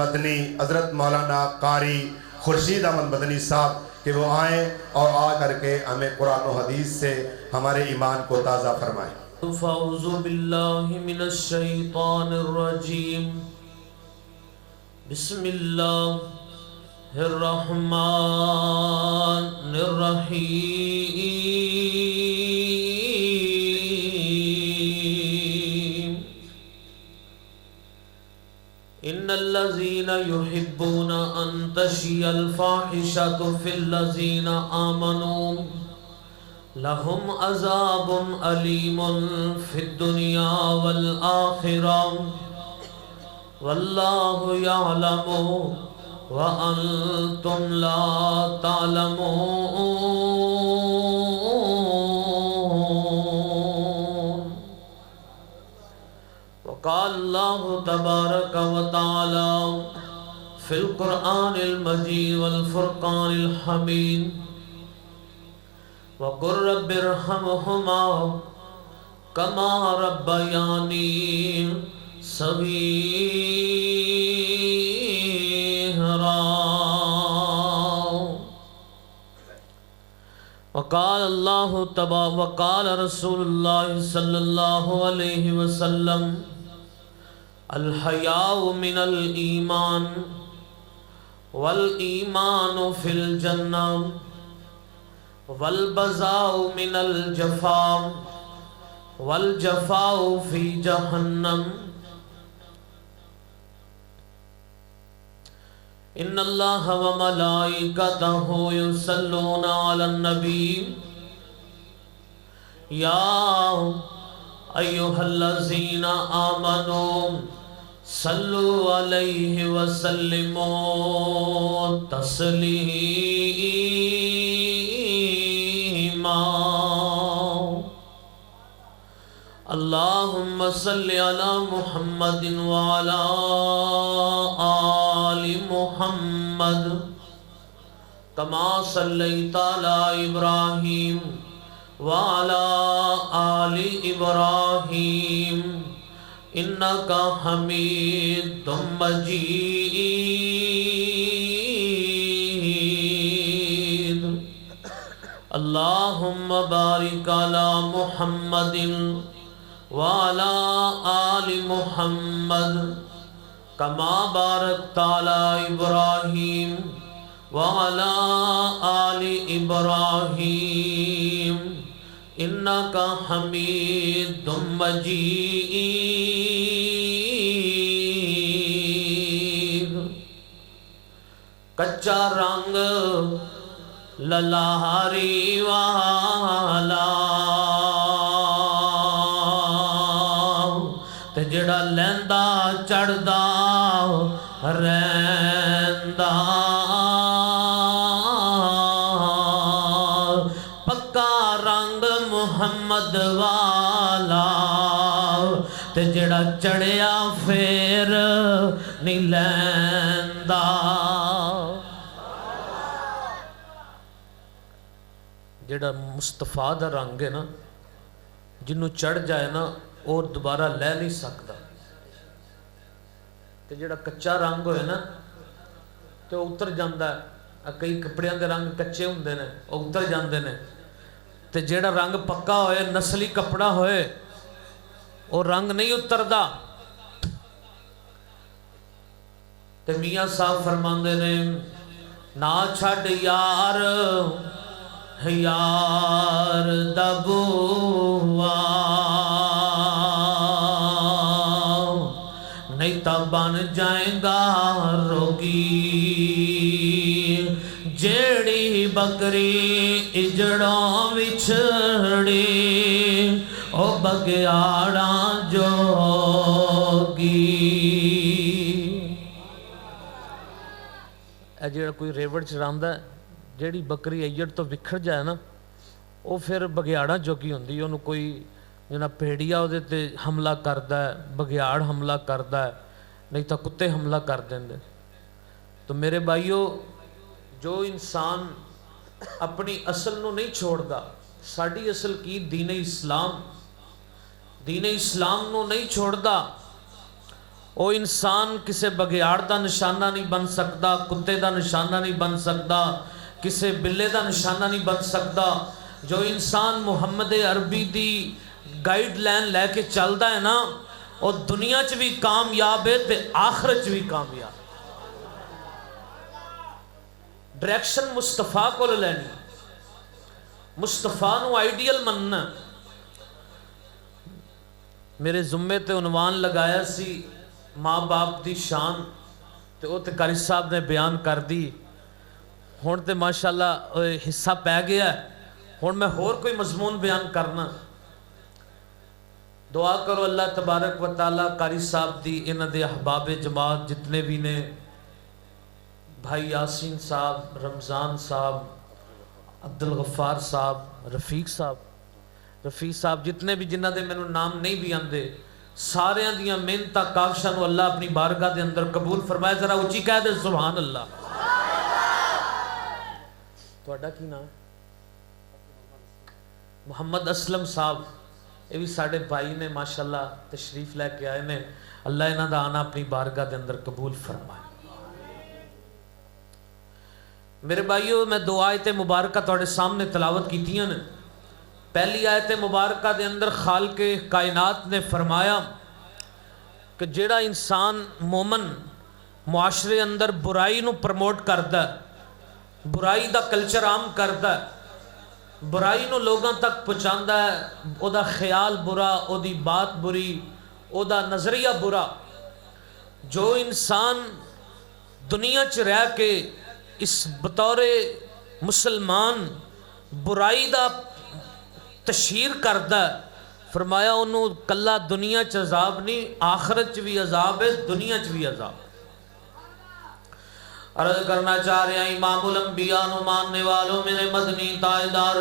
مدنی حضرت مولانا قاری خورشید احمد مدنی صاحب کہ وہ آئیں اور آ کر کے ہمیں قرآن و حدیث سے ہمارے ایمان کو تازہ فرمائیں۔ فاعوذ باللہ من الشیطان الرجیم بسم اللہ الرحمن الرحیم ان الذین یحبون ان تشیع الفاحشۃ فی الذین آمنوا لهم عذاب علیم فی الدنیا والآخرہ واللہ یعلم وانتم لا تعلمون۔ وقال اللہ تبارک وتعالی فی القرآن المجید والفرقان الحمید وَقُلْ رَبِّ ارْحَمْهُمَا كَمَا رَبَّيَانِي صَغِيرًا۔ وقال رسول اللہ صلی اللہ علیہ وسلم الحیاء من الایمان والایمان فی الجنہ والبذاء من الجفاء والجفاء فی جہنم۔ ان اللہ وملائکتہ یصلون علی النبی یا ایہا الذین آمنوا صلوا علیہ وسلموا تسلیما۔ اللہم صل علی محمد وعلی آل محمد کما صلیت علی ابراہیم وعلی آل ابراہیم انکا حمید مجید۔ اللہم بارک علی محمد وعلی آل محمد کما بارکت علی ابراہیم وعلی آل ابراہیم انکا حمید مجید۔ کچا رنگ للہاری والا تے جڑا لیندا چڑھدا رہندا، پکا رنگ محمد والا تے جڑا چڑھیا پھر نہیں لیندا۔ جڑا مصطفیٰ دا رنگ ہے نا، جنوں چڑھ جائے نا اور دوبارہ لے نہیں سکتا، تے جڑا کچا رنگ ہوئے نا تو اتر جاندہ ہے۔ کئی کپڑیاں دے رنگ کچے ہوندے نے وہ اتر جاندے نے، تے جڑا رنگ پکا ہوئے نسلی کپڑا ہوئے وہ رنگ نہیں اتردا۔ تے میاں صاحب فرماندے نے نا چھڑ یار یار دا بوا نہیں تا بن جائیں گا روگی، جیڑی بکری اجڑوں وچھڑی او بگیاڑاں جوگی۔ اے جیڑا کوئی ریوڑ چراندا ہے، جیڑی بکری ایڑ تو وکھڑ جائے نا وہ پھر بگیاڑاں جوگی ہوندی، انہوں کوئی جنا پیڑیا وہ حملہ کردہ ہے، بگیاڑ حملہ کردہ ہے، نہیں تو کتے حملہ کر دیں دے۔ تو میرے بھائیو، جو انسان اپنی اصل نو نہیں چھوڑ دا، ساڑی اصل کی دین اسلام نو نہیں چھوڑ دا، وہ انسان کسی بگیاڑ دا نشانہ نہیں بن سکتا، کتے دا نشانہ نہیں بن سکتا، کسی بلے دا نشانہ نہیں بن سکتا۔ جو انسان محمد عربی دی گائیڈ لائن لے کے چلدا ہے نا، وہ دنیا چ بھی کامیاب ہے تے آخرت چ بھی کامیاب۔ ڈائریکشن مصطفیٰ کو لینی، مصطفیٰ نو آئیڈیل مننا۔ میرے ذمے تے عنوان لگایا سی ماں باپ دی شان، تے وہ تے قاری صاحب نے بیان کر دی۔ ہن تے ماشاءاللہ حصہ پہ گیا ہے، ہن میں ہور کوئی مضمون بیان کرنا۔ دعا کرو اللہ تبارک و تعالیٰ قاری صاحب دی، انہاں دے احباب جماعت جتنے بھی نے، بھائی یاسین صاحب، رمضان صاحب، عبدالغفار صاحب، رفیق صاحب جتنے بھی جنہ دے مینوں نام نہیں بھی آندے، سارے دیاں محنتاں کاوشاں نو اللہ اپنی بارگاہ دے اندر قبول فرمائے۔ ذرا اچھی کہہ دے سبحان اللہ۔ تہاڈا کی نام ہے؟ محمد اسلم صاحب، یہ بھی ساڈے بھائی نے، ماشاءاللہ تشریف لے کے آئے نے۔ اللہ انہاں دا آنا اپنی بارگاہ دے اندر قبول فرمائے۔ میرے بھائیو، میں دو آیت مبارکہ تواڈے سامنے تلاوت کیتیاں نے۔ پہلی آیت مبارکہ دے اندر خالق کائنات نے فرمایا کہ جیڑا انسان مومن معاشرے اندر برائی نو پروموٹ کردا ہے، برائی دا کلچر عام کردا ہے، برائی نو لوگاں تک پہنچاندا ہے، او دا خیال برا، او دی بات بری، او دا نظریہ برا۔ جو انسان دنیا چ رہ کے اس بطور مسلمان برائی دا تشہیر کردا ہے، فرمایا انہوں کلا دنیا چ عذاب نہیں، آخرت چ بھی عذاب ہے، دنیا چ بھی عذاب۔ عرض کرنا چاہ رہے ہیں امام الانبیاء نو ماننے والوں، میرے مدنی تاجدار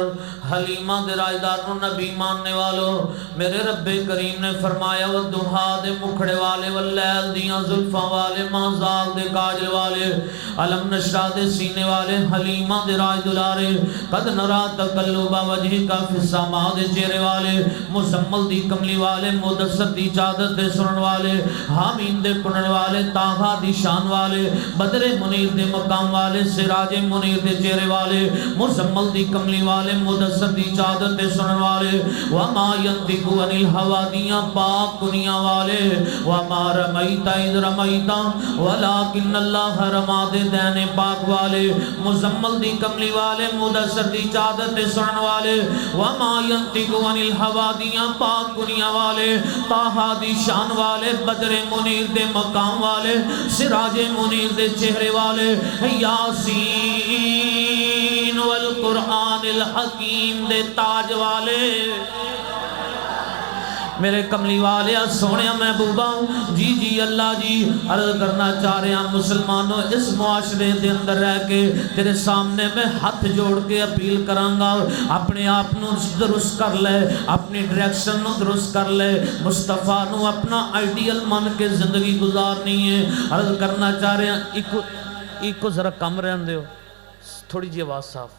حلیمہ دے راجدار نو نبی ماننے والوں، میرے رب کریم نے فرمایا والضحا دے مکھڑے والے، واللیل دیاں زلفاں والے، مازاغ دے کاجل والے، علم نشرہ دے سینے والے، حلیمہ دے راج دلارے، قد نرا تقلب وجہک فی السماء دے چہرے والے، مزمل دی کملی والے، مدثر دی چادر دے سنن والے، حامین دے کنن والے، طٰہٰ دی شان والے، بدر منیر دے مقام والے، سراج منیر دے چہرے والے، مزمل دی کملی والے، مدثر دی چادر دے سنن والے، وما ینطق عن الہویٰ دیاں پاک کنیاں والے، وما رمیت اذ رمیت ولکن اللہ رما دے دینے پاک والے، مزمل دی کملی والے، مدثر دی چادر دے سنن والے، وما ینطق عن الہویٰ دیاں پاک کنیاں والے، طٰہٰ دی شان والے، بدر منیر دے مقام والے، سراج منیر دے چہرے والے، یاسین والقرآن الحکیم دے تاج والے، میرے کملی والے سونے محبوبہ جی جی اللہ جی۔ عرض کرنا چاہ رہے ہیں مسلمانوں، اس معاشرے دے اندر رہ کے تیرے سامنے میں ہاتھ جوڑ کے اپیل کرانگا، اپنے آپ نو درست کر لے، اپنی ڈائریکشن نو درست کر لے، مصطفیٰ نو اپنا آئیڈیل مان کے زندگی گزارنی ہے۔ عرض کرنا چاہ رہے ہیں ایک کو ذرا کم رہن دے ہو، تھوڑی جی آواز صاف،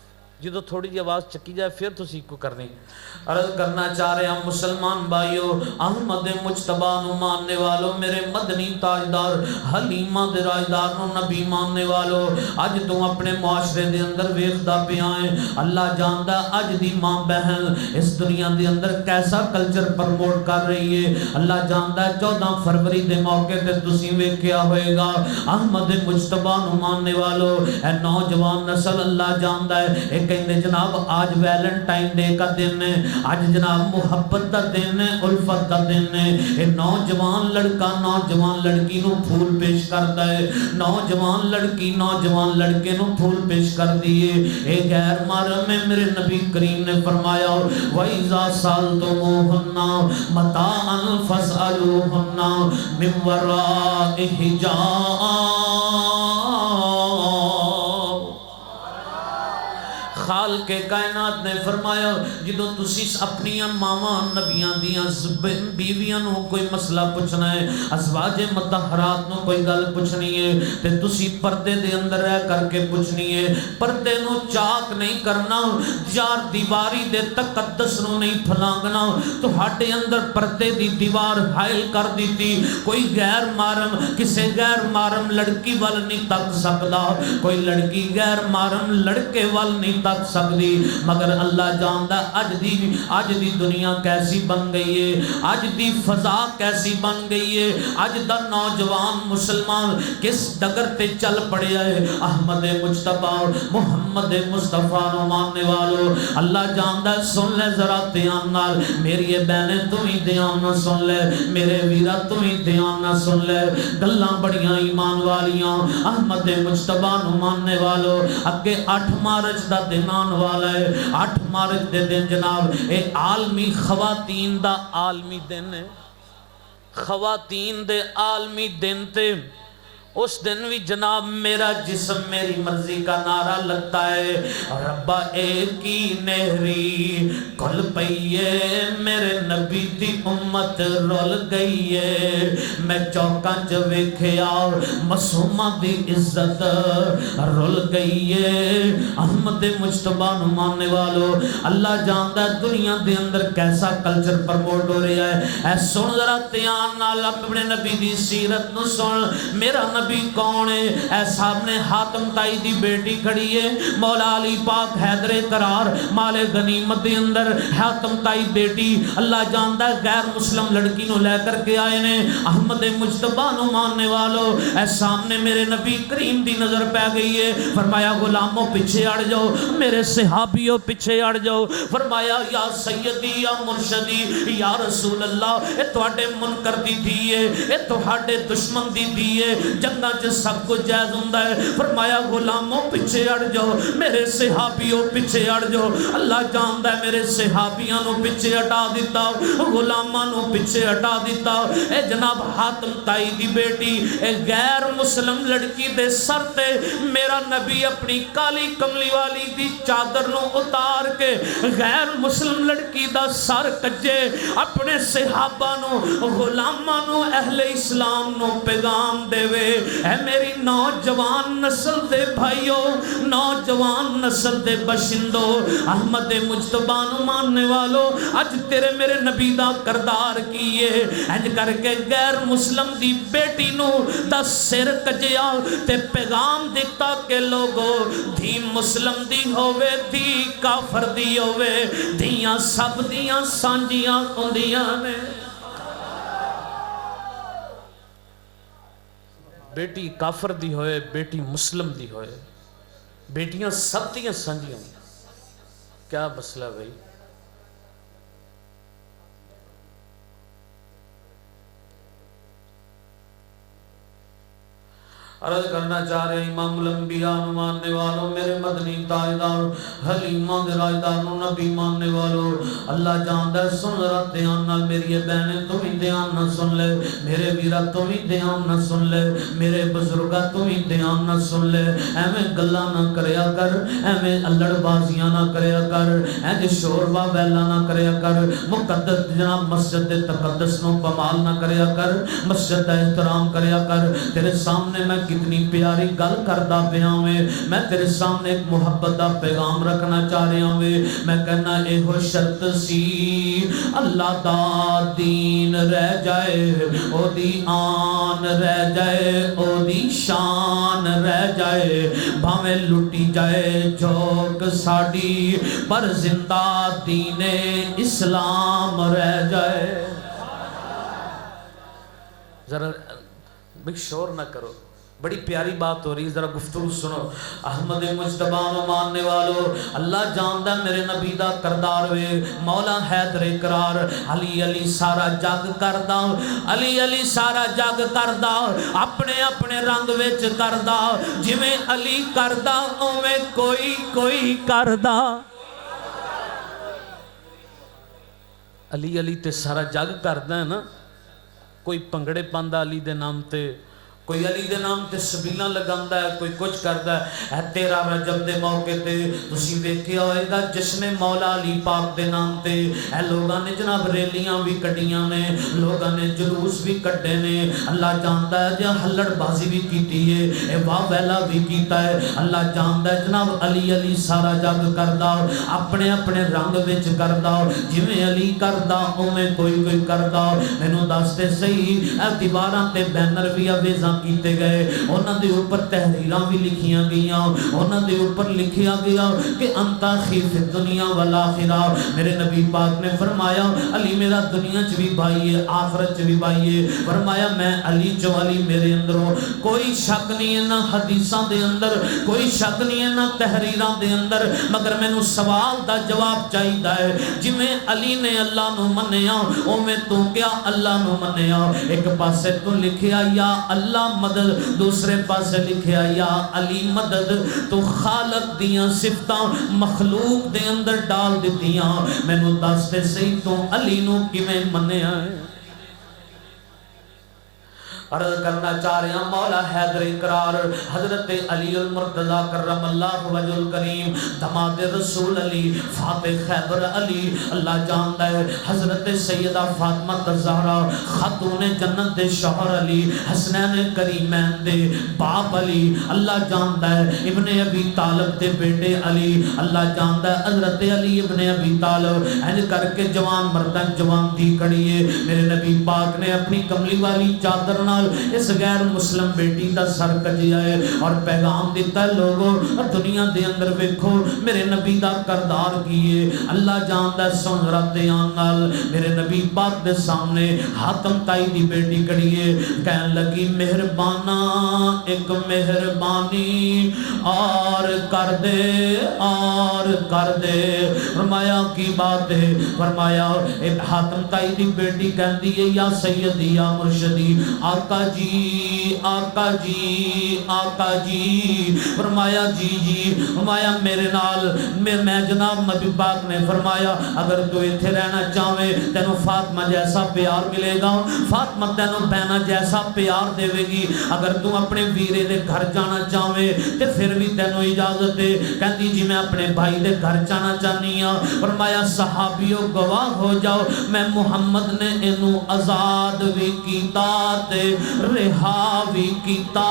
جدو تھوڑی جی آواز چکی جائے پھر تو سیکھ کو کرنی۔ عرض کرنا چاہ رہے ہیں مسلمان بھائیو، احمد مجتبیٰ نو ماننے والوں، میرے مدنی تاجدار حلیمہ دے راجدار نو نبی ماننے والوں، اج تو اپنے معاشرے دے اندر ویکھدا پیا ہے، اللہ جاندا اج دی ماں بہن اس دنیا دے اندر کیسا کلچر پروموٹ کر رہی ہے۔ اللہ جاندا 14 فروری دے موقع تے تسی ویکھیا ہوئے گا، احمد مجتبیٰ نو ماننے والوں، اے نوجوان نسل اللہ جاندا ہے، اے کہندے جناب آج ویلنٹائن ڈے کا دن ہے، آج جناب محبت دا دن ہے، الفت دا دن ہے۔ اے نوجوان لڑکا نوجوان لڑکی نو پھول پیش کرتا ہے، نوجوان لڑکی نوجوان لڑکے نو پھول پیش کر دیئے۔ اے غیر محرم ہے، میرے نبی کریم نے فرمایا وَإِذَا سَأَلْتُمُوهُنَّ مَتَاعًا فَاسْأَلُوهُنَّ مِنْ وَرَاءِ حِجَابٍ۔ خال کے کائنات نے فرمایا جدوں تسی اپنی ماواں نبیاں دیاں بیویاں نو کوئی مسئلہ پوچھنا ہے ازواج مطہرات نو کوئی گل پوچھنی ہے تے تسی پردے دے اندر رہ کر کے پوچھنی ہے پردے نو چاک نہیں کرنا یار دیواری دے تقدس نو نہیں پھلانگنا تہاڈے اندر پردے دی دیوار حائل کر دیتی کوئی غیر محرم کسے غیر محرم لڑکی وال نہیں تک سکدا کوئی لڑکی غیر محرم لڑکے وال نہیں تک سکدی مگر اللہ جاندا اج دی دنیا کیسی بن گئی ہے اج دی فضا کیسی بن گئی ہے اج دا نوجوان مسلمان کس ڈگر تے چل پڑیا ہے احمد مجتبی محمد مصطفیٰ نو ماننے والو اللہ جاندا سن لے ذرا دھیان نال میری بہنیں تو ہی دھیان نال سن لے میرے ویرا تو ہی دھیان نال سن لے گلاں بڑیاں ایمان والیاں احمد مجتبی نو ماننے والو اگے 8 مارچ دا دن آن والا ہے 8 مارچ دے دن جناب اے عالمی خواتین دا عالمی دن ہے خواتین دے عالمی دن تے اس دن بھی جناب میرا جسم میری مرضی کا نعرہ لگتا ہے ربا ایک ہی نہری کل پئیے میرے نبی دی امت رول گئی ہے میں چوکاں چ ویکھیا معصومہ دی عزت رول گئی ہے احمد مجتبی نو ماننے والو اللہ جانتا ہے دنیا دے اندر کیسا کلچر پرموٹ ہو رہا ہے اے سن ذرا دھیان نال اپنے نبی دی سیرت نو سن میرا نبی کون ہے اے سامنے حاتم تائی دی بیٹی کھڑی ہے مولا علی پاک حیدر قرار مال غنیمت دے اندر حاتم تائی بیٹی اللہ جاندا ہے غیر مسلم لڑکی نو لے کر کے آئے نے احمد مجتبی نو ماننے والو اے سامنے میرے نبی کریم دی نظر پہ گئی ہے فرمایا غلاموں پیچھے اڑ جاؤ میرے صحابیوں پیچھے اڑ جاؤ فرمایا یا سیدی یا مرشدی یا رسول اللہ اے تواڈے منکر دی تھی ہے اے تواڈے دشمن دی تھی ہے جنگاں چ سب کچھ جائز ہوندا ہے فرمایا غلاموں پیچھے اڑ جاؤ میرے صحابیوں پیچھے اڑ جاؤ اللہ جاندا ہے میرے صحابیاں نو پیچھے ہٹا دیتا غلاماں نو پیچھے ہٹا دیتا اے جناب حاتم تائی دی بیٹی اے غیر مسلم لڑکی دے سر تے میرا نبی اپنی کالی کملی والی دی چادر نو اتار کے غیر مسلم لڑکی دا سر کجے اپنے صحابہ نو غلاماں نو اہل اسلام نو پیغام دے اے میری نوجوان نسل دے بھائیو نوجوان نسل دے بشندو احمد مجتبی نو ماننے والو اج تیرے میرے نبی دا کردار کیے انج کر کے غیر مسلم دی بیٹی نو دا سر کجیا تے پیغام دیتا کہ لوگو دھی مسلم دی ہووے دھی کافر دی ہووے دھیاں سب دیاں سانجیاں ہوندیاں نے بیٹی کافر دی ہوئے بیٹی مسلم دی ہوئے بیٹیاں سب دیاں سنجیاں کیا مسئلہ بھائی عرض کرنا چاہ رہے امام الانبیاء نو ماننے والوں میرے مدنی تاجدار حلیمہ دے راجدار نو نبی ماننے والوں اللہ جاندا ہے سن ذرا دھیان نال میری بہنیں تو بھی دھیان نہ سن لے میرے ویرا تو بھی دھیان نہ سن لے میرے بزرگا تو بھی دھیان نہ سن لے ایویں گلاں نہ کریا کر ایویں الڑ بازیاں نہ کریا کر اینج شور وا ویلا نہ کریا کر مقدس جناب مسجد دے تقدس نو پامال نہ کریا کر مسجد دا احترام کریا کر تیرے سامنے میں کتنی پیاری گل کردا پیا میں تیرے سامنے ایک محبت دا پیغام رکھنا چاہ رہا ہوں میں کہنا ایہو شرط سی اللہ دا دین رہ جائے او دی آن رہ جائے او دی شان رہ جائے بھاویں لٹی جائے جھوک ساڑی پر زندہ دین اسلام رہ جائے ذرا بھئی شور نہ کرو بڑی پیاری بات ہو رہی ہے ذرا گفتگو سنو احمد مجتبی نو ماننے والو اللہ جاندا میرے نبی دا کردار وے مولا حیدر قرار علی علی سارا جگ کردا علی علی سارا جگ کردا اپنے اپنے رنگ وچ کردا جویں علی کردا اوویں کوئی کردا علی علی تے سارا جگ کردا ہے نا کوئی پنگڑے پاندا علی دے نام تے کوئی علی دے نام تے سبیلاں لگاندا ہے, کوئی کچھ کردا ہے. اے 13 رجب دے موقع تے تسی ویکھیا ہوئے گا جشن مولا علی پاک دے نام تے اے لوگاں نے جناب ریلیاں بھی کڈیاں نے, لوگاں نے جلوس بھی کڈے نے. اللہ جاندا ہے جے ہلڑ بازی بھی کیتی ہے, اے واہ ویلا بھی کیتا ہے. اللہ جاندا ہے جناب علی علی سارا جگ کردا, اپنے اپنے رنگ وچ کردا, جویں علی کردا اوویں کوئی کردا. مینوں دس تے صحیح اے دیواراں تے بینر بھی آویزاں کیتے گئے, انہاں دے اوپر تحریراں بھی لکھیاں گئیاں, انہاں دے اوپر لکھیا گیا کہ انتا خیف دنیا والآخرہ. میرے نبی پاک نے فرمایا علی میرا دنیا چ بھی بھائی ہے, آخرت چ بھی بھائی ہے. فرمایا میں علی چو علی میرے اندروں, کوئی شک نہیں ہے نہ حدیثاں دے اندر, کوئی شک نہیں ہے نہ تحریراں دے اندر, مگر مینوں سوال دا جواب چاہیدا ہے. جویں علی نے اللہ نو منیا اوویں تو کیا اللہ نو منیا. ایک پاسے تو لکھیا یا اللہ مدد, دوسرے پاسے لکھیا یا علی مدد. تو خالق دیاں صفتاں مخلوق دے اندر ڈال دتیاں. مینوں دس تے صحیح تو علی نو کیویں منیا ہے. عرض کرنا چاہ رہے ہیں مولا حیدر اقرار حضرت علی المرتضی کرم اللہ وجہ الکریم دماد رسول علی فاتح خیبر علی. اللہ جانتا ہے حضرت سیدہ فاطمہ الزہرا خاتون جنت دے شوہر علی, حسنین کریمین دے باپ علی. اللہ جانتا ہے ابن ابی طالب دے بیٹے علی. اللہ جانتا ہے حضرت علی ابن ابی طالب اینج کر کے جوان مردن جوان دی کڑی ہے. میرے نبی پاک نے اپنی کملی والی چادر نال اس غیر مسلم بیٹی دا سر کجیا ہے اور پیغام دیتا ہے لوگوں دنیا دے اندر ویکھو میرے نبی دا کردار کیے. اللہ جانتا ہے سن رب دے آن نال میرے نبی پاک دے سامنے حاتم تائی دی بیٹی کڑی ہے, کہن لگی مہربانا ایک مہربانی اور کر دے اور کر دے. فرمایا کی بات ہے؟ فرمایا حاتم تائی دی بیٹی کہندی ہے یا سیدی یا مرشدی آقا جی آقا جی آقا جی. فرمایا جی جی. فرمایا میرے نال میں جناب نبی پاک نے فرمایا اگر تو ایتھے رہنا چاہے تینوں فاطمہ جیسا پیار ملے گا, فاطمہ تینوں بہنا جیسا پیار دے گی. اگر تو اپنے ویرے دے گھر جانا چاہے تے پھر بھی تینوں اجازت دے. کہندی جی میں اپنے بھائی دے گھر جانا چاہنی ہاں. فرمایا صحابیوں گواہ ہو جاؤ میں محمد نے اینو آزاد بھی کیتا تے رہا بھی کیتا,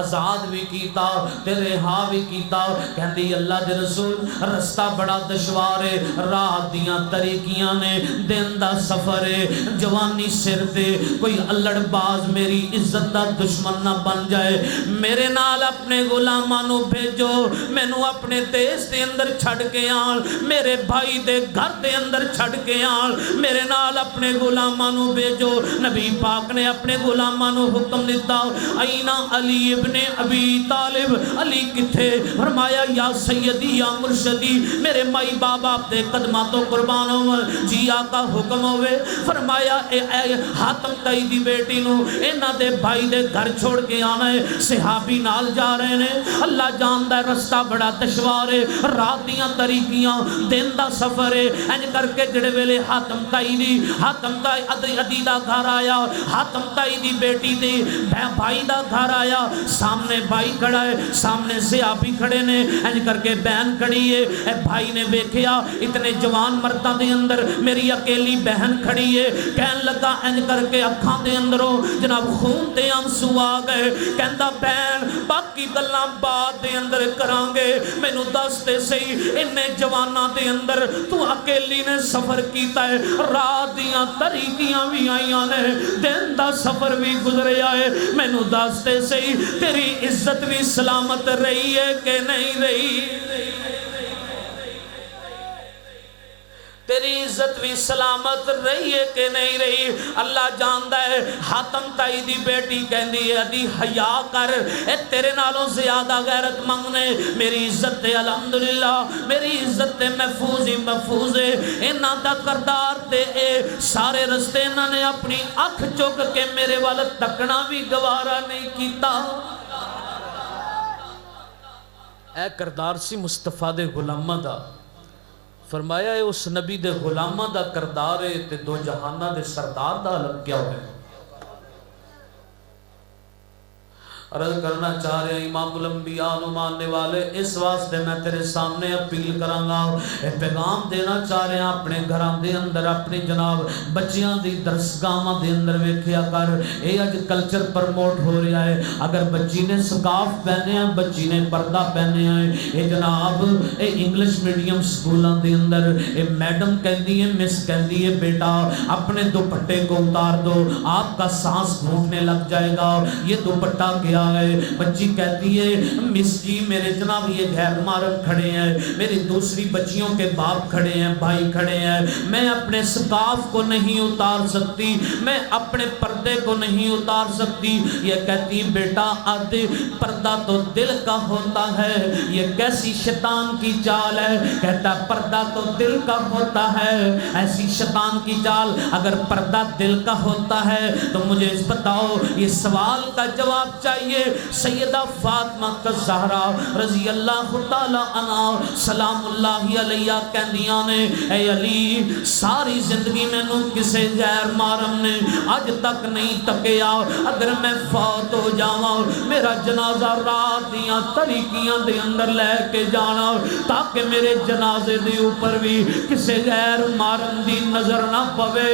آزاد بھی کیتا تے رہا بھی کیتا. کہندی اللہ دے رسول رستہ بڑا دشوار ہے, رات دیاں طریقیاں نے, دن دا سفر ہے, جوانی سر تے کوئی الڑ باز میری عزت دا دشمن نہ بن جائے. میرے نال اپنے غلاماں نو بھیجو, مینوں اپنے دیس دے اندر چھڑ کے آن, میرے بھائی دے گھر دے اندر چھڑ کے آن, میرے نال اپنے غلاماں نو بھیجو. نبی پاک نے اپنے غلاماں نو حکم دیتا اینا علی ابن ابی طالب, علی کتھے؟ فرمایا یا سیدی یا مرشدی میرے مائی بابا دے قدماں تو قربان ہو. جی آقا حکم ہوئے. فرمایا اے حاتم تائی دی بیٹی نو انہاں دے بھائی دے گھر چھوڑ کے آنا ہے, صحابی نال جا رہے نے. اللہ جاندا ہے رستہ بڑا دشوار ہے, رات دیاں طریقیاں, دن دا سفر ہے. انج کر کے جڑے ویلے حاتم تائی عدی دا گھر آیا, حاتم تائی دی بیٹی دی بھائی دا گھر آیا, سامنے بھائی کھڑا ہے, سامنے صحابی کھڑے نے, انج کر کے بہن کھڑی ہے. اے بھائی نے ویکھیا اتنے جوان مرداں دے اندر میری اکیلی بہن کھڑی ہے. کہن لگا انج کر کے اکھاں دے اندروں جناب خون تے آنسو آ گئے. کہندا بہن باقی گلاں بعد دے اندر کران گے, مینوں دس تے صحیح اننے جواناں دے اندر تو اکیلی نے سفر کیتا ہے, رات دیاں طریقیاں بھی آئیاں نے, دن دا سفر بھی گزریا ہے. مینوں دس تے صحیح تیری عزت بھی سلامت رہی ہے کہ نہیں رہی؟ تیری عزت بھی سلامت رہی ہے کہ نہیں رہی؟ اللہ جاندا ہے. حاتم تائی دی بیٹی کہندی ہے ادی حیا کر, اے تیرے نالوں زیادہ غیرت مند نے, میری عزت تے الحمدللہ میری عزت تے محفوظ ہی محفوظ ہے. انہاں دا کردار تے اے سارے رستے انہاں نے اپنی اکھ چک کے میرے وال تکنا بھی گوارا نہیں کیتا. اے کردار سی مصطفیٰ دے غلاماں دا. فرمایا ہے اس نبی دے غلاماں دا کردار ہے تے دو جہانہ دے سردار دا الگ کیا ہوئے. عرض کرنا چاہ رہے ہیں امام الانبیاء نو ماننے والے اس واسطے میں تیرے سامنے اپیل کرانگا اے پیغام دینا چاہ رہے ہیں اپنے گھران دے اندر اپنی جناب بچیاں دی درسگاہاں دے اندر ویکھیا کر اے اج کلچر پرموٹ ہو رہا ہے اگر بچی نے سکارف پہنے ہیں بچی نے پردہ پہنے ہیں اے جناب اے انگلش میڈیم سکولاں دے اندر اے میڈم کہندی ہے مس کہندی ہے بیٹا اپنے دوپٹے کو اتار دو آپ کا سانس گھوٹنے لگ جائے گا یہ دوپٹہ کیا ہے بچی کہتی ہے مس جی میرے جناب یہ غیر محرم کھڑے ہیں میری دوسری بچیوں کے باپ کھڑے ہیں بھائی کھڑے ہیں میں اپنے سکارف کو نہیں اتار سکتی میں اپنے پردے کو نہیں اتار سکتی یہ کہتی بیٹا آدھے پردہ تو دل کا ہوتا ہے یہ کیسی شیطان کی چال ہے کہتا پردہ تو دل کا ہوتا ہے ایسی شیطان کی چال اگر پردہ دل کا ہوتا ہے تو مجھے اس بتاؤ یہ سوال کا جواب چاہیے سیدہ فاطمہ الزہرا رضی اللہ تعالی عنہ سلام اللہ علیہ کہندیاں نے اے علی ساری زندگی میں نو کسے غیر محرم نے آج تک نہیں تکیا اگر میں فوت ہو جاواں میرا جنازہ رات دیاں طریقیاں دے اندر لے کے جانا تاکہ میرے جنازے دے اوپر بھی کسے غیر محرم دی نظر نہ پوے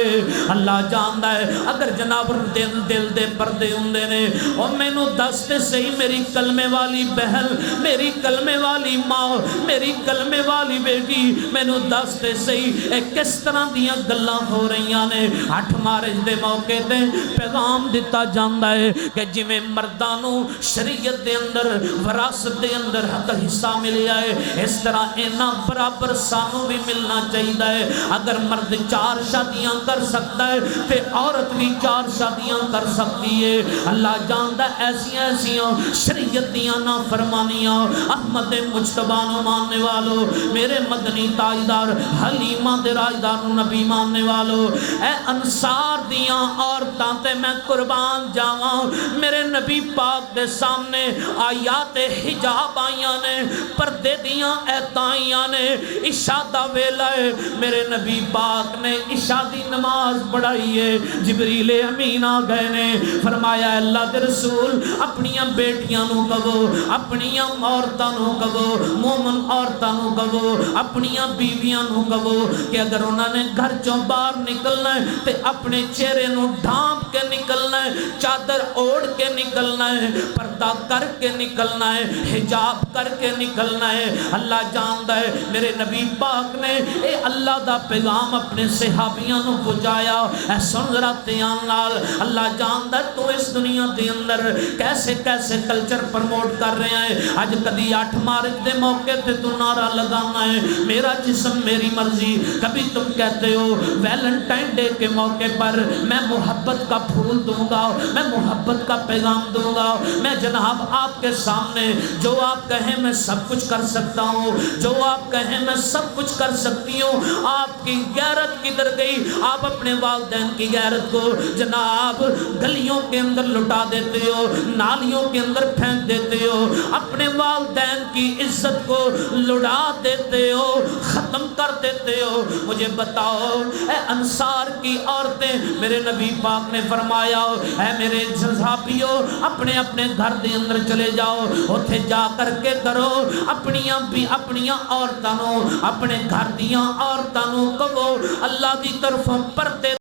اللہ جاندا ہے اگر جناب دل دے پردے ہوندے نے اور مینوں دستے صحیح میری کلمے والی بہن میری کلمے والی ماں میری کلمے والی بیٹی مینوں دستے صحیح اے کس طرح دیاں گلاں ہو رہیاں نے 8 مارچ دے موقع تے پیغام دتا جاندا ہے کہ جویں مرداں نوں شریعت دے اندر وراثت دے اندر حق حصہ ملیا ہے اس طرح اینا برابر سانوں بھی ملنا چاہیے ہے اگر مرد 4 شادیاں کر سکتا ہے تے عورت بھی 4 شادیاں کر سکتی ہے اللہ جاندا ایسیاں شریعت دیاں نا فرمانیاں احمد مجتبی نو ماننے والو میرے مدنی تاجدار حلیمہ دے راجدار نبی ماننے والو اے انصار دیاں عورتاں تے میں قربان جاواں میرے نبی پاک دے سامنے آیات حجاب آئیاں نے پردے دیاں ایتائیاں نے عشاء دا ویلا ہے میرے نبی پاک نے عشاء دی نماز پڑھائی ہے جبریل امین آ گئے نے فرمایا اللہ دے رسول اپنیاں بیٹیاں نو کہو اپنیاں عورتاں نو کہو مومن عورتاں نو کہو اپنیاں بیویاں نو کہو کہ اگر انہوں نے گھر چوں باہر نکلنا ہے تے اپنے چہرے نو ڈھانپ کے نکلنا ہے چادر اوڑھ کے نکلنا ہے پردہ کر کے نکلنا ہے حجاب کر کے نکلنا ہے اللہ جاندا ہے میرے نبی پاک نے اے اللہ دا پیغام اپنے صحابیاں نو پہنچایا اے سن ذرا دھیان نال اللہ جاندا ہے تو اس دنیا دے اندر کیسے کیسے کلچر پرموٹ کر رہے ہیں آج کبھی 8 مارچ دے موقع تے تو نعرہ لگانا ہے میرا جسم میری مرضی کبھی تم کہتے ہو ویلنٹائن ڈے کے موقع پر میں محبت کا پھول دوں گا میں محبت کا پیغام دوں گا میں جناب آپ کے سامنے جو آپ کہیں میں سب کچھ کر سکتا ہوں جو آپ کہیں میں سب کچھ کر سکتی ہوں آپ کی غیرت کدھر گئی آپ اپنے والدین کی غیرت کو جناب گلیوں کے اندر لٹا دیتے ہو نالیوں کے اندر پھینک دیتے ہو اپنے والدین کی عزت کو لڑا دیتے ہو ختم کر دیتے ہو مجھے بتاؤ اے انصار کی عورتیں میرے نبی پاک نے فرمایا اے میرے صحابیو اپنے اپنے گھر دے اندر چلے جاؤ اوتھے جا کر کے کرو اپنیاں بھی اپنیاں عورتاں نو اپنے گھر دیاں عورتاں نو کہو اللہ دی طرفوں پردے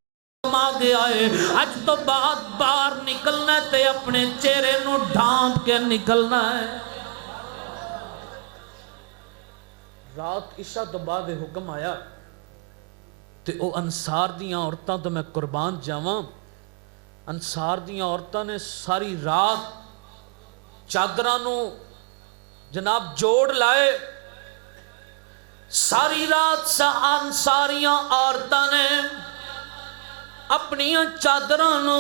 آ گیا ہے اج تو بعد باہر نکلنا ہے تے اپنے چہرے نو ڈھانپ کے نکلنا ہے رات عشاء تو بعد حکم آیا تے او انصار دیاں عورتاں تو میں قربان جاواں انصار دیاں عورتاں نے ساری رات چادراں نو جناب جوڑ لائے ساری رات انصاریاں عورتاں نے اپنیاں چادراں نو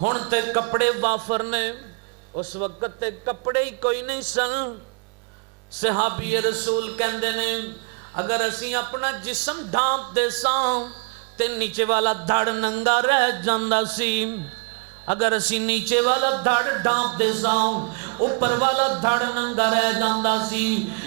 ہن تے کپڑے وافر نے اس وقت تے کپڑے ہی کوئی نہیں سن صحابی رسول کہندے نے اگر اسی اپنا جسم ڈھانپ دے ساں تے نیچے والا دھڑ ننگا رہ جاندا سی اگر اسی نیچے والا دھڑ ڈانپ دے ساؤں اوپر والا دھڑ ننگا رہ جاندا سی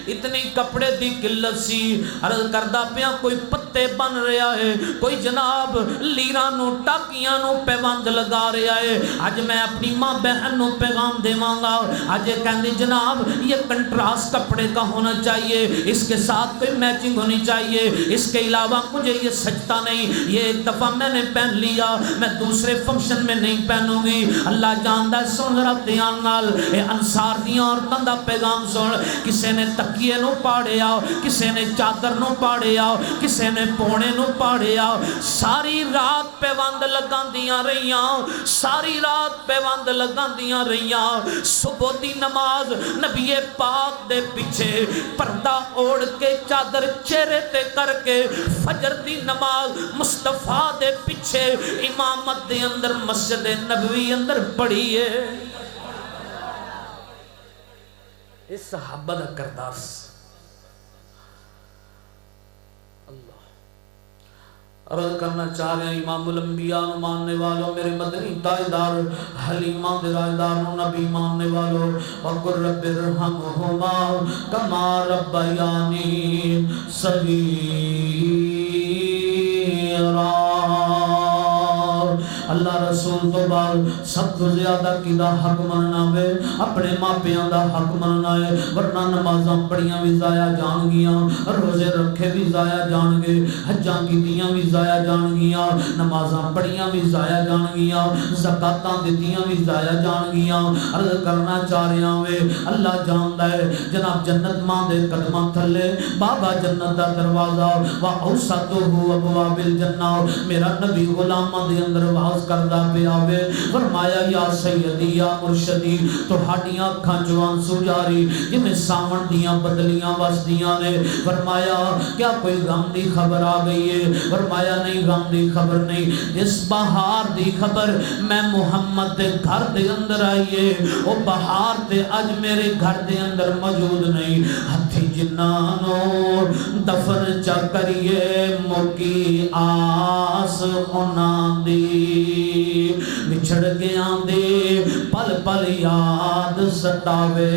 اتنی کپڑے دی قلت سی عرض کردہ پیا کوئی پتے بن رہا ہے کوئی جناب لیران نو ٹاکیاں نو پیوند لگا رہا ہے آج میں اپنی ماں بہن نو پیغام دے مانگا آج کہندی جناب یہ کنٹراس کپڑے کا ہونا چاہیے اس کے ساتھ کوئی میچنگ ہونی چاہیے اس کے علاوہ مجھے یہ سجتا نہیں یہ ایک دفعہ میں نے پہن لیا میں دوسرے فنکشن میں نہیں پہنوں گی اللہ جاندہ ہے سن ذرا دھیان نال اے انصار دیاں عورتاں دا پیغام سن کسے نے تکیے نو پاڑے آؤ کسے نے چادر نو پاڑے آؤ کسے نے پونے نو پاڑے آؤ ساری رات پیوند لگان دیاں رہیاں ساری رات پیوند لگان دیاں رہیاں صبح دی نماز نبی پاک دے پیچھے پردہ اوڑ کے چادر چہرے تے کر کے فجر دی نماز مصطفیٰ دے پیچھے امامت دے اندر مسجد نبوی اندر پڑھی ہے اس صحابہ دا کردار اللہ عرض کرنا چاہ رہے ہیں امام الانبیاء نو ماننے والوں میرے مدنی تاجدار حلیمہ دے رائدار نو نبی ماننے والوں وَقُلْ رَبِّ ارْحَمْهُمَا كَمَا رَبَّيَانِي صَغِيرًا اللہ رسول تو بعد سب تو زیادہ کدا حق مننا ہے اپنے ماں پیاں دا حق مننا ہے ورنہ نمازاں پڑھیاں بھی ضائع جان گیاں روزے رکھے بھی ضائع جان گے حجاں کیتیاں بھی ضائع جان گیاں نمازاں پڑھیاں بھی ضائع جان گیاں زکاتاں دتیاں بھی ضائع جان گیاں عرض کرنا چاہ رہے ہیں اللہ جاندا ہے جناب جنت ماں دے قدماں تھلے بابا جنت دا دروازہ وا اوسطہ ابواب الجنہ میرا نبی غلاماں دے اندر واز کردہ پہ آوے فرمایا یا سیدی یا مرشدی تو ہاڑیاں کھانچوان سجاری جنہیں سامن دیاں بدلیاں واسدیاں نے فرمایا کیا کوئی غم دی خبر آ گئی ہے فرمایا نہیں غم دی خبر نہیں اس بہار دی خبر میں محمد دے گھر دے اندر آئیے وہ بہار دے اج میرے گھر دے اندر موجود نہیں ہتھی جنانو دفن چا کریے موکی آس انان دی بچھڑ گیا دے پل پل یاد ستاوے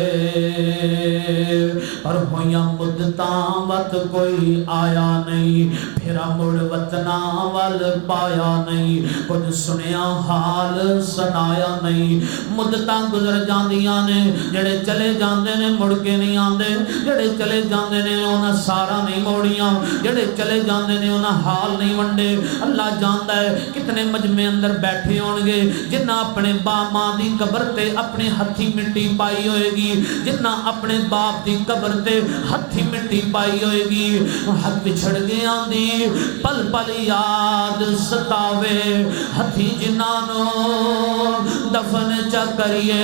پر ہویاں مدتاں وقت کوئی آیا نہیں پھرا مڑ وطنا وال پایا نہیں کچھ سنیا حال سنایا نہیں مدتاں گزر جاندیاں نے جڑے چلے جاندے نے مڑ کے نہیں آندے جڑے چلے جاندے نے انہاں سارا نہیں موڑیاں جڑے چلے جاندے نے انہاں حال نہیں ونڈے اللہ جاندا ہے کتنے مجمع اندر بیٹھے ہونگے جنہ اپنے باپ ماں دی قبر تے اپنے ہتھی مٹی پائی ہوئے گی جنہ اپنے باپ دی قبر تے ہتھی مٹی پائی ہوئے گی حق بچھڑ گیا دی پل پل یاد ستاوے ہتھی جنانو دفن چا کریے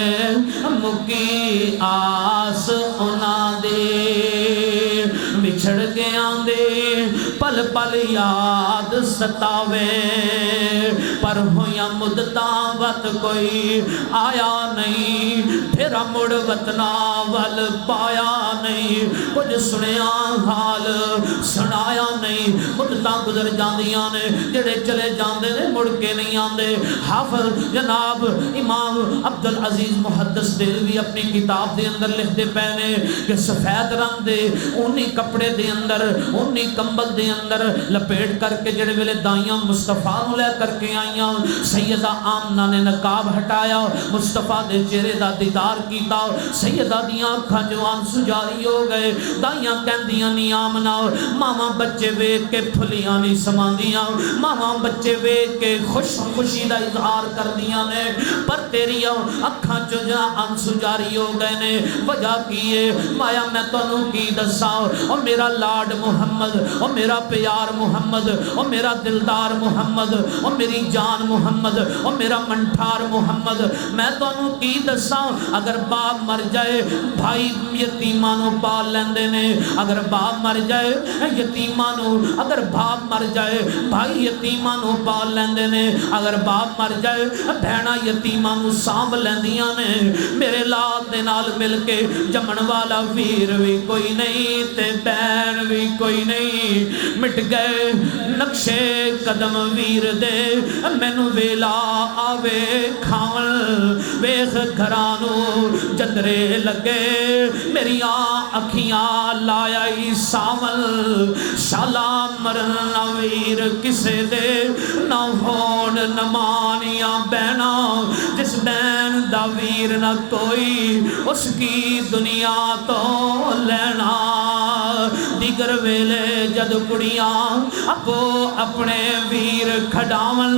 مکی آس انا دے بچھڑ گیا دے پل پل یاد ستاوے پر ہویا مدتاں وقت کوئی آیا نہیں پھر مڑ وطنا ول پایا نہیں کچھ سنیا حال سنایا نہیں مدتاں گزر جاندیاں نے جڑے چلے جاندے نے مڑ کے نہیں آندے حافظ جناب امام عبدالعزیز محدث دہلوی اپنی کتاب دے اندر لکھتے پہنے کہ سفید رنگ دے اونی کپڑے دے اندر اونی کمبل دے اندر لپیٹ کر کے جڑے ویلے دائیاں مصطفیٰ نو لے کر کے آئیاں سیدہ آمنہ نے نقاب ہٹایا مصطفیٰ دے چہرے دا دیدار کیتا سیدہ دیاں آنکھاں جوان سجاری ہو گئے دائیاں کہندیاں نہیں آمنہ ماما بچے ویک کے پھلیاں نہیں سماندیاں ماما بچے ویک کے خوشی دا اظہار کر دیاں نے پر تیری اکھاں جو جا ان سجاری ہو گئے نے وجہ کیے مایا میں تو انہوں کی دساؤ اور میرا لاڈ محمد اور میرا پیار محمد اور میرا دلدار محمد اور میری جان محمد اور میرا منٹھار محمد میں تو انہوں کی دساؤ اگر باپ مر جائے بھائی یتیمانوں پال لیندے نے اگر باپ مر جائے یتیمانوں اگر باپ مر جائے بھائی یتیمانوں پال لیندے نے اگر باپ مر جائے بہنا یتیمانوں سانب لیندیاں نے میرے لاد دے نال مل کے جمن والا ویر بھی کوئی نہیں تے بین بھی کوئی نہیں مٹ گئے نقشے قدم ویر دے مینوں ویلا آوے کھاون ویخ گھرانو جندرے لگے میریاں اکھیاں لایا ہی ساول شالا مرن نہ ویر کسے دے نہ ہون نمانیاں بہنا جس بین دا ویر نہ کوئی اس کی دنیا تو لینا دیگر ویلے جد کڑیاں ابو اپنے ویر کھڈاون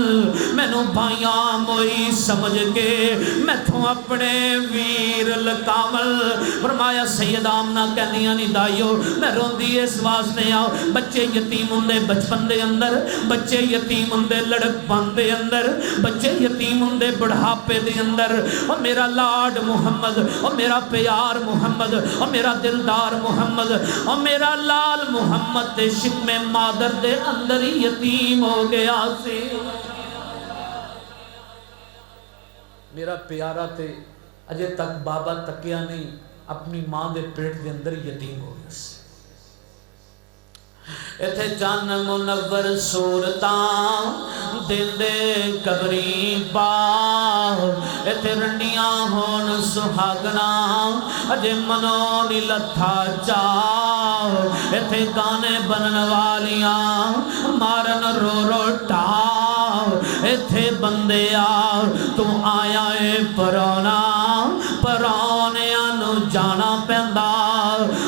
مینوں بھائیاں موئی سمجھ کے میں تھوں اپنے ویر لکاول فرمایا سید آمنہ کہندیاں نہیں دائیو میں روندی اس واسطے آؤ بچے یتیم ہوندے بچپن دے اندر بچے یتیم ہوندے لڑکپن دے اندر بچے یتیم ہوندے بڑھاپے دے اندر اور میرا لاڈ محمد اور میرا پیار محمد اور میرا دلدار محمد اور میرا لال محمد دے شکم مادر دے اندر ہی یتیم ہو گیا سی میرا پیارا تے اجے تک بابا تکیا نہیں اپنی ماں دے پیٹ دے اندر یتیم ہو گیا سی ایتھے جان منور صورتاں دیندے قبری پا ایتھے رنڈیاں ہون سہاگنا اجے منو نی لتھا چا ایتھے گانے بنن والیاں مارن رو رو ٹا ایتھے بندے آ تو آیا اے پرانا پرانیاں نو جانا پیندا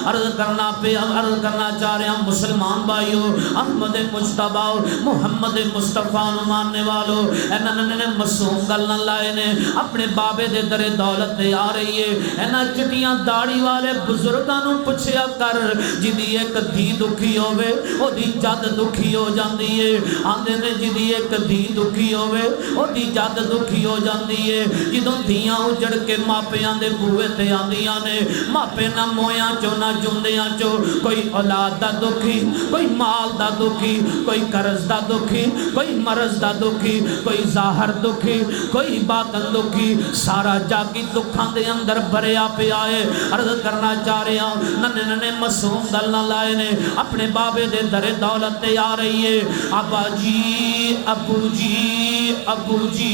عرض کرنا چاہ رہے ہیں مسلمان بھائیو احمد مجتبہ محمد مصطفیٰ نو ماننے والو انہاں نے معصوم گل نہ لائے نے اپنے بابے دے در دولت تے آ رہی ہے انہاں چٹیاں داڑھی والے بزرگاں نو پوچھیا کر جدی ایک دھی دکھی ہوے او دی جد دکھی ہو جاندی ہے آندے نے جدی ایک دھی دکھی ہوے او دی جد دکھی ہو جاندی ہے جدوں دھیاں اجڑ کے ماپیاں دے بوئے تے آندیاں نے ماپے نہ مویاں چو نہ جوندیاں چو کوئی اولاد دا دکھی کوئی مال دا دکھی کوئی قرض دا دکھی کوئی مرض دا دکھی کوئی ظاہر دکھی کوئی باطن دکھی سارا جاگی دکھاں دے اندر بھریا پیا ہے عرض کرنا چاہ رہے ہیں ننے ننے معصوم گل نہ لائے نے اپنے بابے دے در دولت تے آ رہی ہے ابا جی ابو جی ابو جی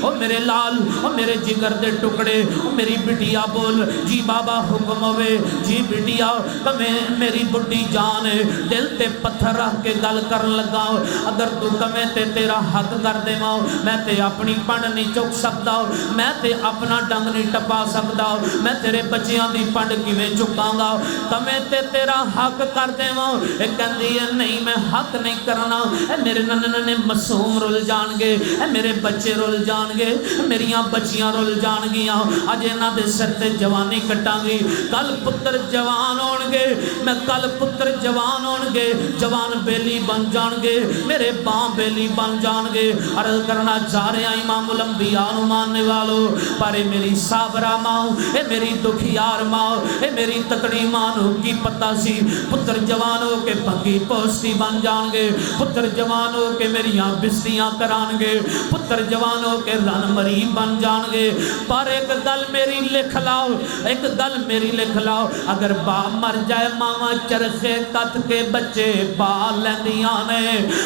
او میرے لال او میرے جگر دے ٹکڑے او میری بٹیا بول جی بابا حکم ہوئے جی بٹیا کمیں میری بڑی جان ہے دل تے پتھر رکھ کے گل کر لگا اگر تو کمیں تے تیرا حق کر دے ماں میں تے اپنی پنڈ نہیں چک سکتا میں تے اپنا ڈنگ نہیں ٹپا سکتا میں تیرے بچیاں دی پنڈ کیویں چکاں گا کمیں تے تیرا حق کر دے ماں ایک کہندی ہے نہیں میں حق نہیں کرنا اے میرے ننے ننے معصوم رول جان گے اے میرے بچے رول جان گے میریاں بچیاں رول جان گیاں اج انہاں دے سر تے جوانی کٹاں گی کل پتر جوان ہون گے میں کل پتر جوان ہون گے جوان بیلی بن جان گے میرے باں بیلی بن جان گے عرض کرنا چاہ رہے ہیں امام الانبیاء نو ماننے والو پر اے میری صابرہ ماں اے میری دکھیار ماں اے میری تکڑی ماں نو کی پتہ سی پتر جوان ہو کے بھنگی پوستی بن جان گے پتر جوان ہو کے میریاں بستیاں کران گے پتر جوان ہو کے رن مری بن جان گے پر ایک گل میری لکھ لاؤ ایک گل میری لکھ لاؤ اگر باپ مر جائے ماما چرخے کت کے بچے پال لیندیاں نے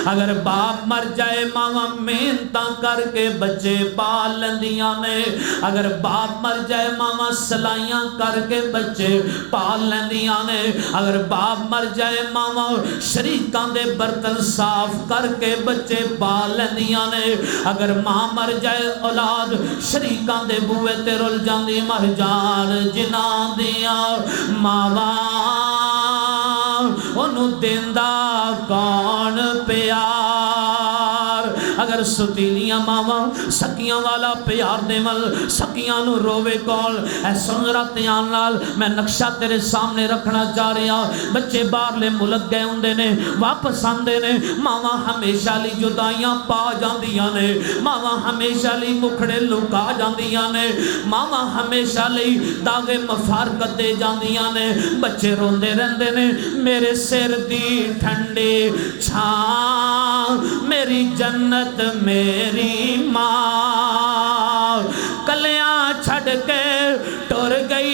اگر باپ مر جائے ماما محنتاں کر کے بچے پال لیندیاں نے اگر باپ مر جائے ماما سلائیاں کر کے بچے پال لیندیاں نے اگر باپ مر جائے ماما شریکاں دے برتن صاف کر کے بچے پال لیندیاں نے اگر ماں مر جائے اولاد شریکاں دے بوئے تے رول جاندی مر جان جناں دیاں ماوا انہوں دیندہ کون پیار اگر ستیلیاں ماوا سکیاں والا پیار دے مل سکیاں نو روے کول اے سنرا تیان لال میں نقشہ تیرے سامنے رکھنا چاہ رہا بچے باہر لے ملک گئے ہوندے نے واپس آندے نے ماوا ہمیشہ لی جدائیاں پا جاندیاں نے ماوا ہمیشہ لی مکھڑے لکا جاندیاں نے ماوا ہمیشہ لی داغے مفارقت دے جاندیاں نے بچے روندے رہندے نے میرے سر دی ٹھنڈی چھاں میری جنت میری ماں کلیاں چھڑ کے ٹر گئی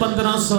1500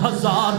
1000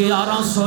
1100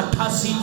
88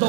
2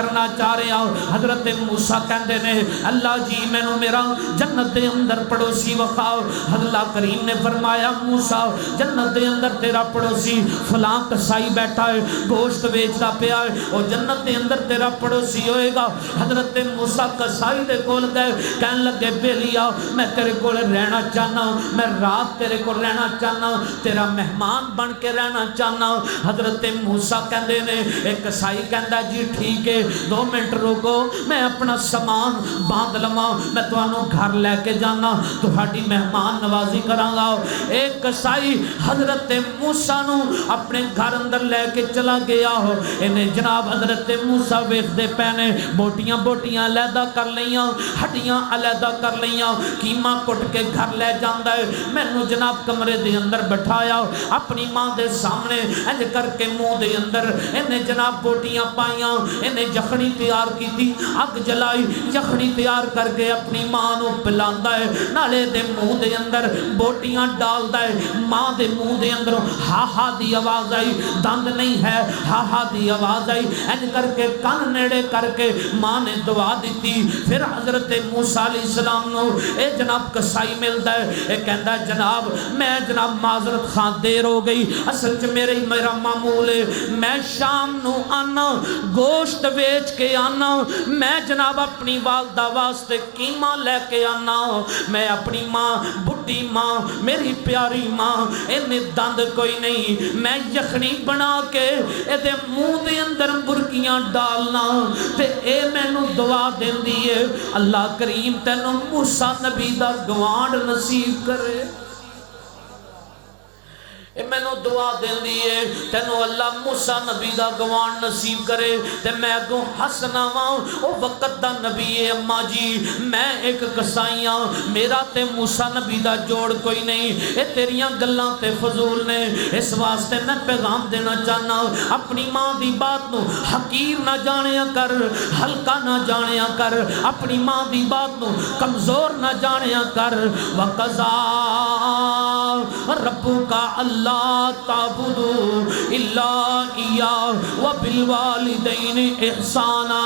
کرنا چاہ رہے ہو. حضرت موسیٰ کہندے نے اللہ جی مینوں میرا جنت دے اندر پڑوسی وکھاؤ. اللہ کریم نے فرمایا موسیٰ جنت دے اندر تیرا پڑوسی فلاں کسائی بیٹھا ہے, گوشت بیچتا پیا ہے, وہ جنت دے اندر تیرا پڑوسی ہوئے گا. حضرت موسیٰ کسائی دے کول گئے, کہن لگے بیلیا میں تیرے کول رہنا چاہنا, میں رات تیرے کول رہنا چاہنا, تیرا مہمان بن کے رہنا چاہنا. حضرت موسیٰ کہندے نے ایک کسائی کہندا جی ٹھیک ہے 2 منٹ روکو میں اپنا سامان باندھ لواں, میں تانوں گھر لے کے جانا, تہاڈی مہمان نوازی کراں گا. ایک کسائی حضرت موسیٰ نو اپنے گھر اندر لے کے چلا گیا ہو. انہیں جناب حضرت موسیٰ ویکھدے پے نے بوٹیاں بوٹیاں علیحدہ کر لیاں, ہڈیاں علیحدہ کر لیاں, کیما کٹ کے گھر لے جاندا ہے. مینوں جناب کمرے دے اندر بٹھایا اپنی ماں دے سامنے, انج کر کے منہ دے اندر انہیں جناب بوٹیاں پائیاں, انہیں یخنی تیار کیتی, اگ جلائی, یخنی تیار کر کے اپنی ماں نو پلاندا ہے, نالے دے منہ دے اندر بوٹیاں ڈالدا ہے. ماں دے منہ دے اندر ہا ہا دی آواز آئی, دند نہیں ہے, ہا ہا دی آواز آئی. انج کر کے کان نیڑے کر کے ماں نے دعا دیتی. پھر حضرت موسیٰ علیہ السلام نو اے جناب کسائی ملدا ہے, اے کہندا جناب میں جناب معذرت خواہ دیر ہو گئی, اصل چ میرا معمول ہے میں شام نو آنا گوشت بیچ کے آنا, میں جناب اپنی والدہ واسطے قیمہ لے کے آنا, میں اپنی ماں بڈھی ماں میری پیاری ماں انہیں دند کوئی نہیں, میں یخنی بنا کے اے منہ دے اندر برکیاں ڈالنا تے اے مینوں دعا دیندی ہے اللہ کریم تینوں موسیٰ نبی دا گوانڈ نصیب کرے. مینوں دعا دیندی ہے تینوں اللہ موسیٰ نبی دا گوان نصیب کرے تے میں اگوں ہسنا وا. او وقت دا نبی ہے اماں جی, میں ایک کسائیاں, میرا تے موسیٰ نبی دا جوڑ کوئی نہیں, اے تیریاں گلاں تے فضول نے. اس واسطے میں پیغام دینا چاہنا اپنی ماں دی بات نو حقیر نہ جانیا کر, ہلکا نہ جانیا کر, اپنی ماں دی بات نو کمزور نہ جانیا کر. وقضا ربک اللہ تعبدوا الا ایہ وبالوالدین احسانا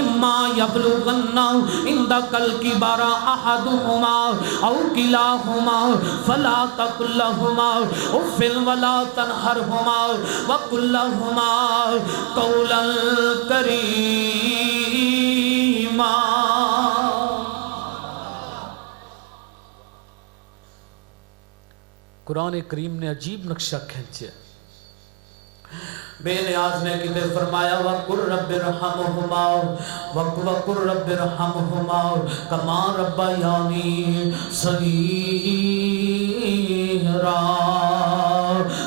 اما یبلغن عندک الکبر احدہما او کلاہما فلا تقل لہما اف ولا تنہرہما وقل لہما قولا کریما. قرآن کریم نے عجیب نقشہ کھینچا. بے نیاز نے کتے فرمایا وَقُرْ رَبِّ رَحَمُهُمَا وَقُرْ رَبِّ رَحَمُهُمَا كَمَا رَبَّيَانِي صَغِيرًا.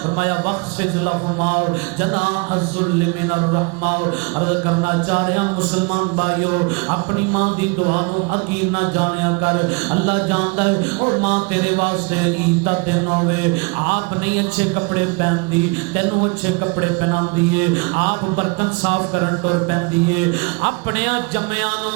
فرمایا وَخْفِضْ لَهُمَا جَنَاحَ الذُّلِّ مِنَ الرَّحْمَةِ. عرض کرنا چاہ رہے ہیں مسلمان بھائیو اپنی ماں دی دعا نو حقیر نہ جانیا کر. اللہ جانتا ہے اور ماں تیرے واسطے عید دا دن ہوئے, آپ نہیں اچھے کپڑے پہن دی, تینوں اچھے کپڑے پہنا دیئے, آپ برتن صاف کرن ٹور پہن دیئے, اپنے جمعیاں نو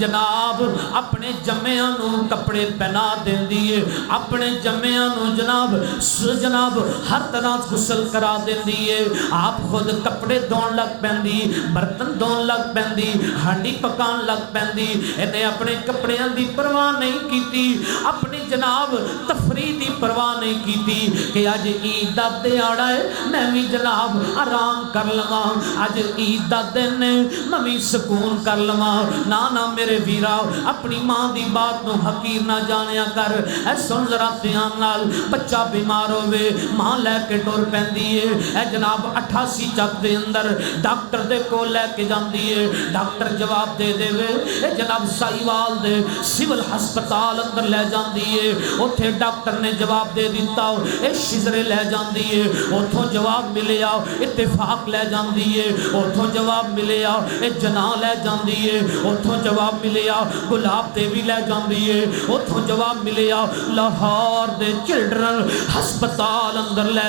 جناب اپنے جمعیاں نو کپڑے پہنا دین دیئے, اپنے جمعیاں نو جناب ہر طرح غسل کرا دین دیئے, آپ خود کپڑے دون لگ پہن دی, برتن دون لگ پہن دی, ہانڈی پکان لگ پہن دی. انہیں اپنے کپڑے دی پرواہ نہیں کیتی, اپنی جناب تفریح دی پرواہ نہیں کیتی کہ آج عید دا دیہڑا ہے میں بھی جناب آرام کر لواں, آج عید دا دن ہے میں بھی سکون کر لواں. نانا میرے ویرا اپنی ماں دی بات نو حقیر نہ جانیا کر. اے سن ذرا دھیان نال, بچہ بیمار ہوئے ماں لے کے ٹور پہندی ہے, اے جناب 88 چک دے اندر ڈاکٹر دے کو لے کے جاندی ہے, ڈاکٹر جواب دے دے وے اے جناب سائیوال دے سول ہسپتال اندر لے جاندی ہے, اوتھے ڈاکٹر نے جواب دے دیتا اے شزرے لے جاندی ہے, اوتھوں جواب ملے آؤ اتفاق لے جاندی ہے, اوتھوں جواب ملے آؤ اے جناح لے جاندی ہے, اوتھوں جواب ملے آؤ گلاب دیوی لے جاندی ہے, اوتھوں جواب ملے آؤ لاہور دے چلڈرن ہسپتال اندر لے